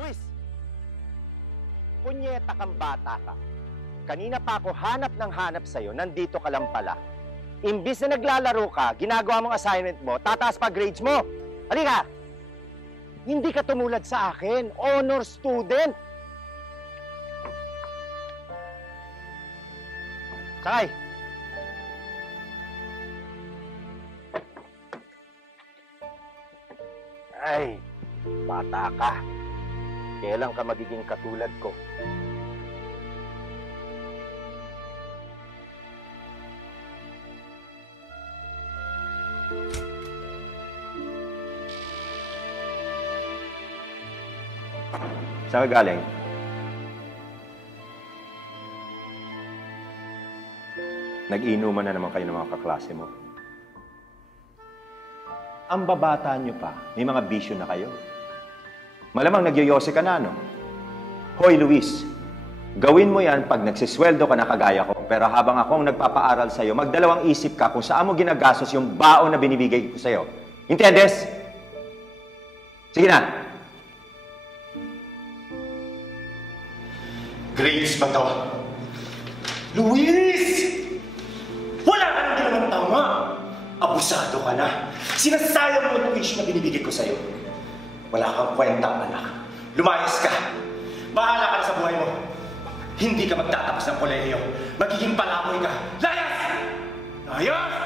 Luis! Punyeta kang bata ka. Kanina pa ako hanap ng hanap sa'yo, nandito ka lang pala. Imbis na naglalaro ka, ginagawa mong assignment mo, tataas pa grades mo. Halika! Hindi ka tumulad sa akin, honor student! Sakay! Ay, bata ka. Kailan ka magiging katulad ko? Saan ka galing? Nag-inuman na naman kayo ng mga kaklase mo. Ang babata nyo pa, may mga bisyo na kayo. Malamang nagyoyose ka na, no? Hoy, Luis, gawin mo yan pag nagsisweldo ka na kagaya ko. Pero habang ako ang nagpapaaral sa'yo, magdalawang isip ka kung saan mo ginagastos yung baon na binibigay ko sa'yo. Intiendes? Sige na! Grades ba to? Luis! Wala ka nang ginawang tama! Abusado ka na! Sinasayang mo ang tuition na binibigay ko sa'yo. Wala kang kwenta, anak. Lumayas ka! Bahala ka na sa buhay mo. Hindi ka magtatapos ng kolehiyo. Magiging palamoy ka. Layas! Layas!